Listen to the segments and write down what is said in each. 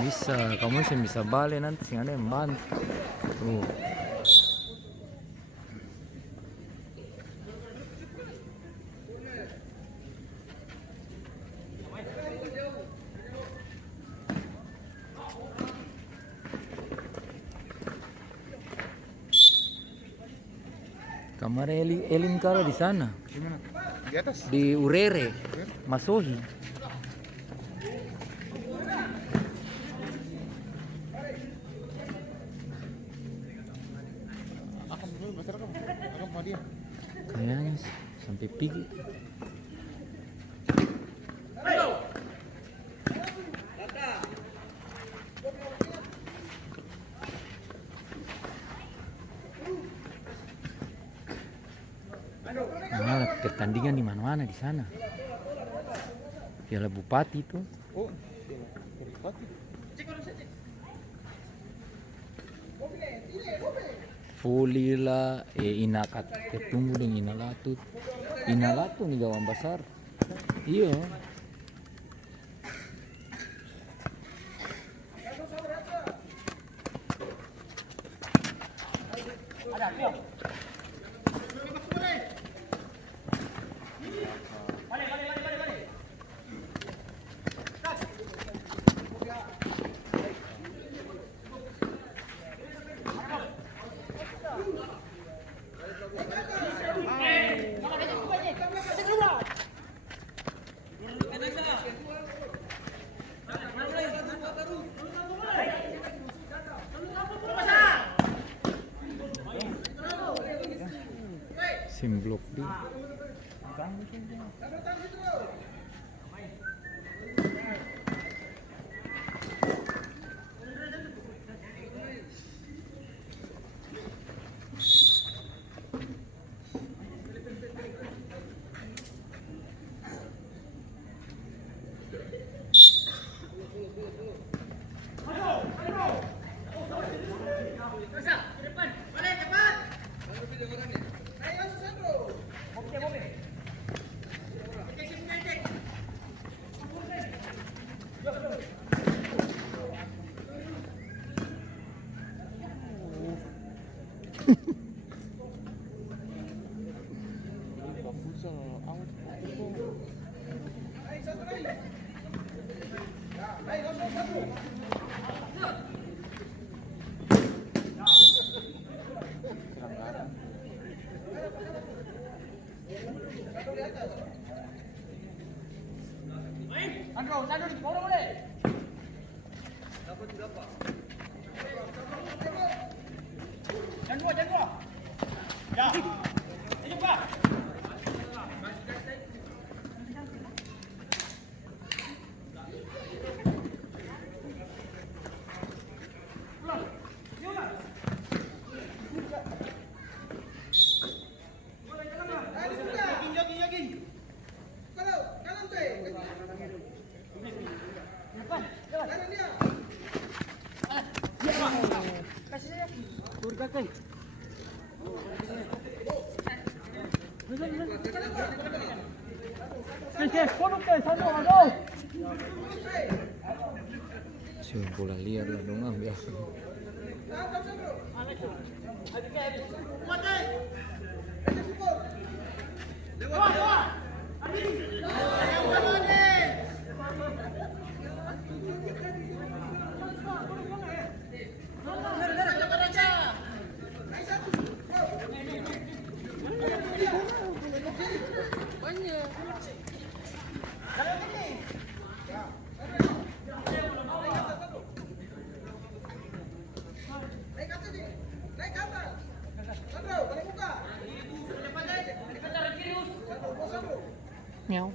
Bisa, kamu sih bisa balik nanti sih ada yang bantu. Tuh. Kamar Elin Kara di sana. Di mana? Di atas? Di Urere, Masohi. Akan dulu masyarakat. Akan sama dia. Kayaknya sih, sampai pergi. Malah pertandingan di mana-mana di sana. Piala Bupati itu. Oh, Bupati. Fulila, inakat ketemu dengan inalatut. Inalatut nih gawan besar. Iya. Sim blok di. Sandro di bawah boleh. Jangan dua. Ya. Ini Pak. Siapa bola liar lah dong ya. Miau.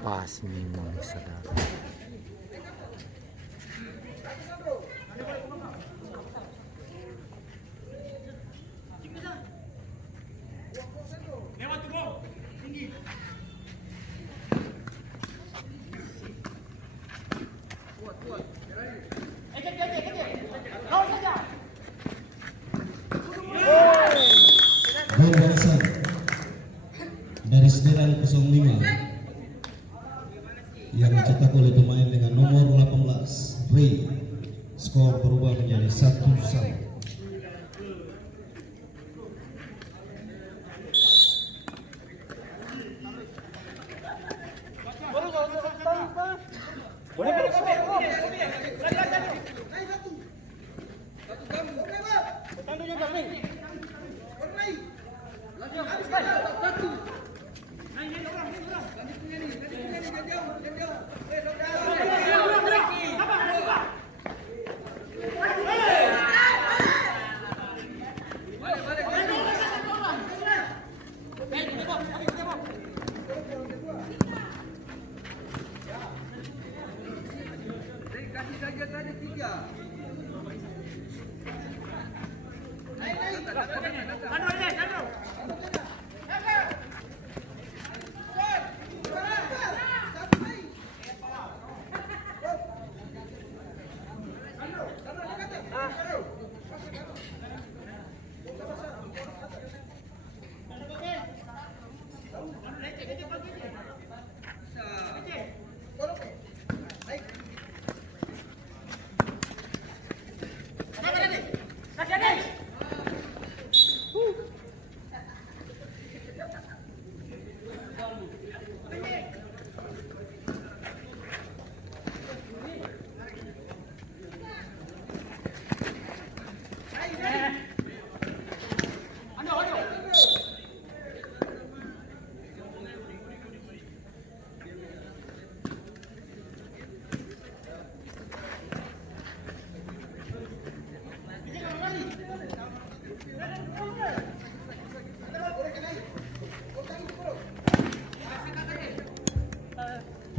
Pas memang sedap. Lewat tuh, Bro. Tinggi. Kuat. Lawan saja. Gol balasan dari Sederal 05 yang dicetak oleh pemain dengan nomor 18 Ray. Skor berubah menjadi 1-1.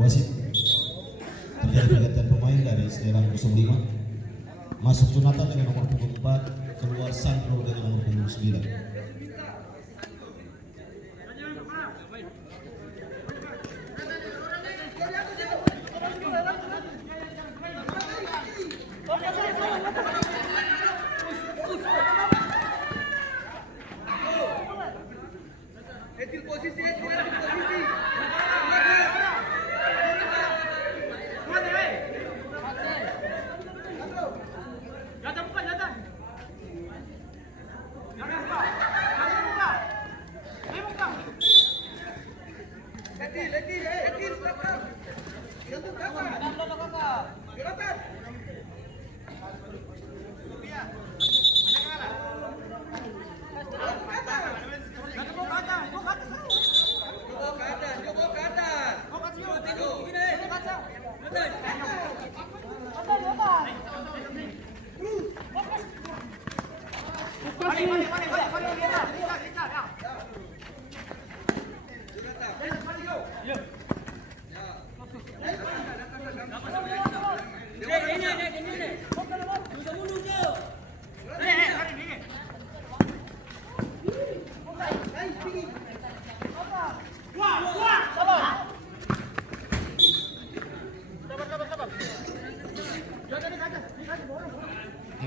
Wasit terjadi pergantian pemain dari Sederal 05. Masuk Jonathan dengan nomor punggung 4, keluar Sandro dengan nomor punggung 9.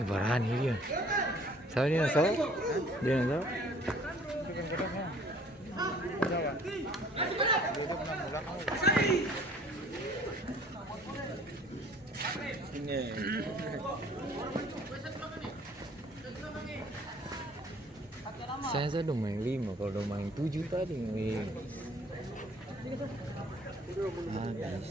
Berani dia. Sao dia nak tahu? Dia nak tahu? Saya sudah main 5, kalau udah main 7 tadi weh. Habis.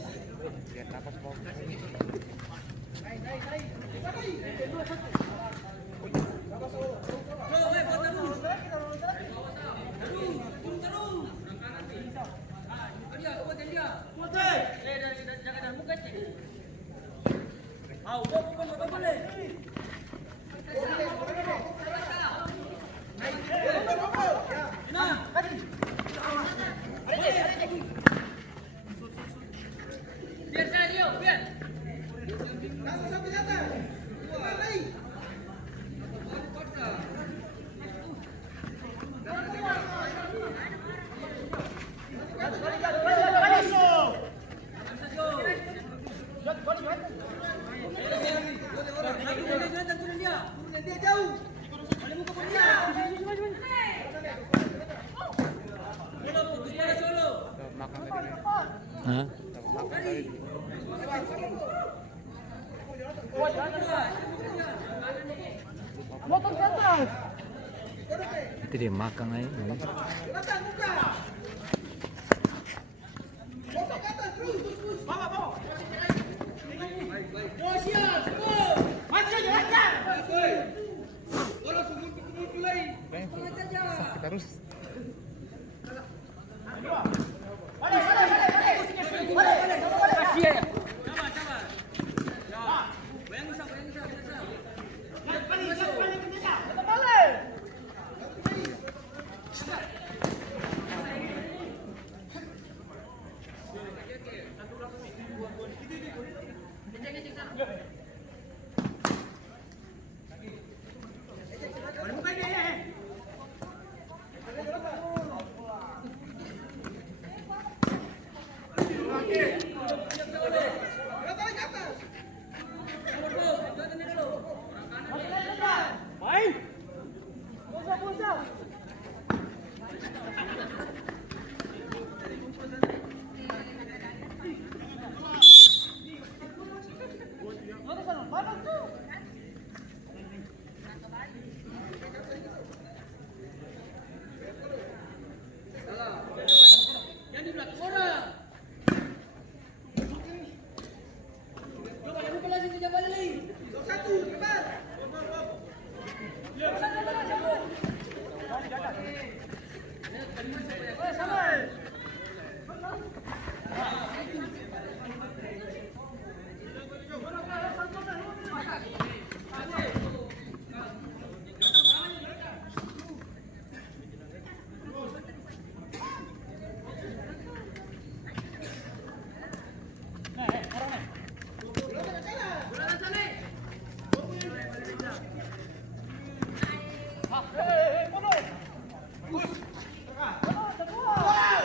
Nah. Hah? Makan tadi. Motor ke atas. Itu dia makan aja. Sakit terus.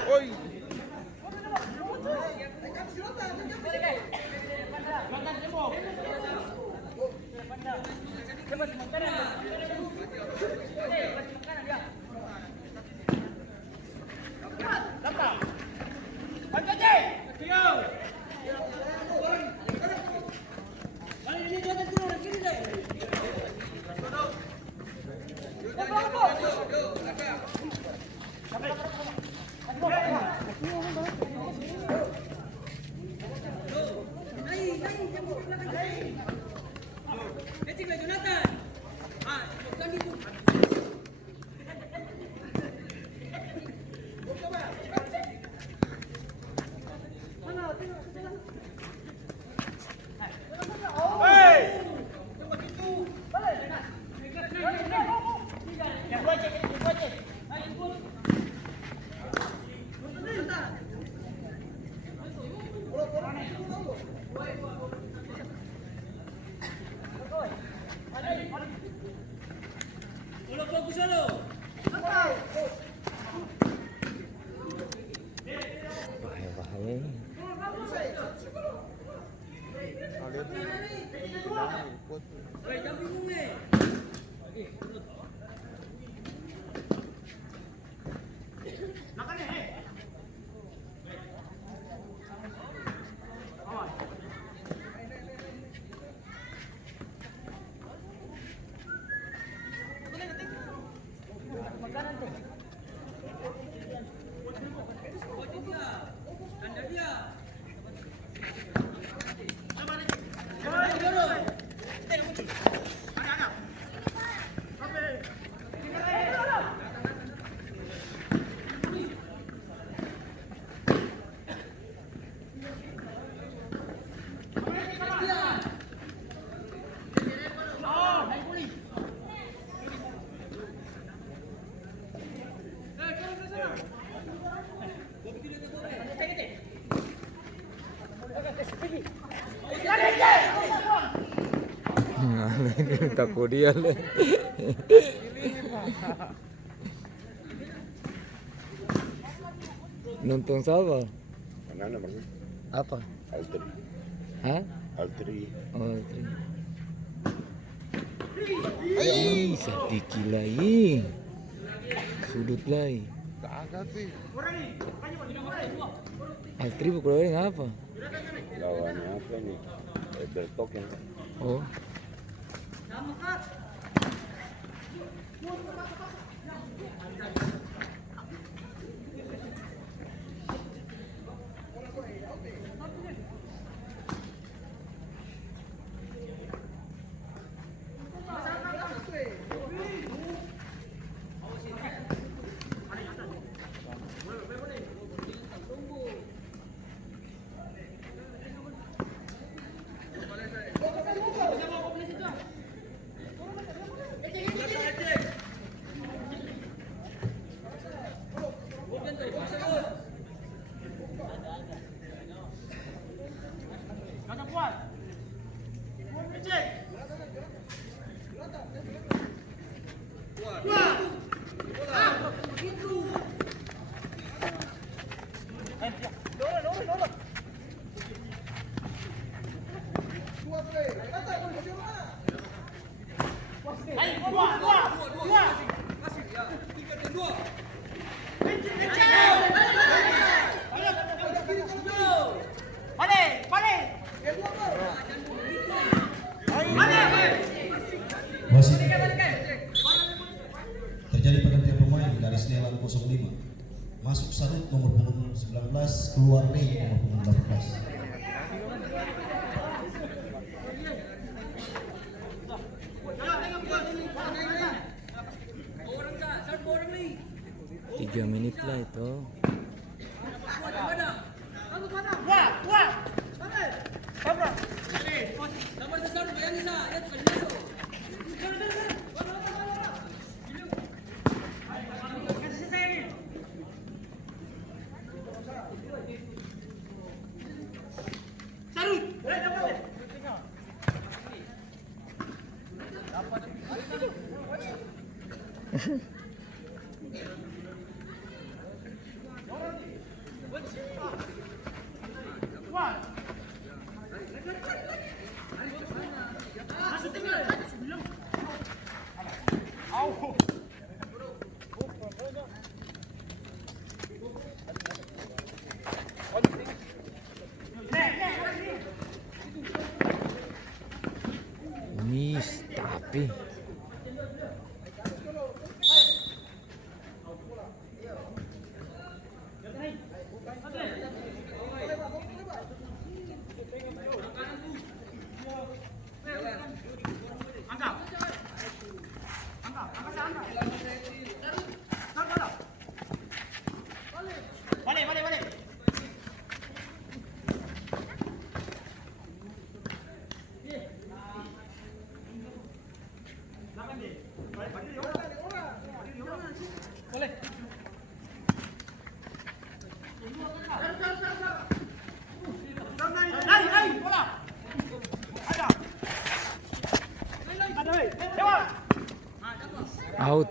Oi. Bahaya-bahaya. Takut dia le. Nonton siapa? Mana bang? Apa? Altri. Hah? Altri. Oh, terima. Ih, sedikit lagi. Sudut lagi. Kagak sih. Altri keluarin apa? Lawannya apa nih? Beltok yang Oh, Wasit. Terjadi pergantian pemain dari Snelan 05. Masuk Sarut nomor punggung 19, keluar Rey nomor punggung 18. tiga menit lah itu. Miss, tapi out.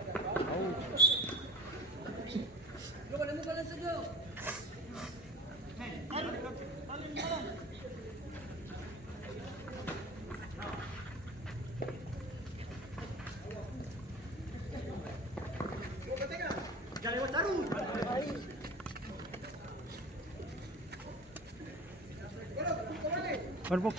Berbuk.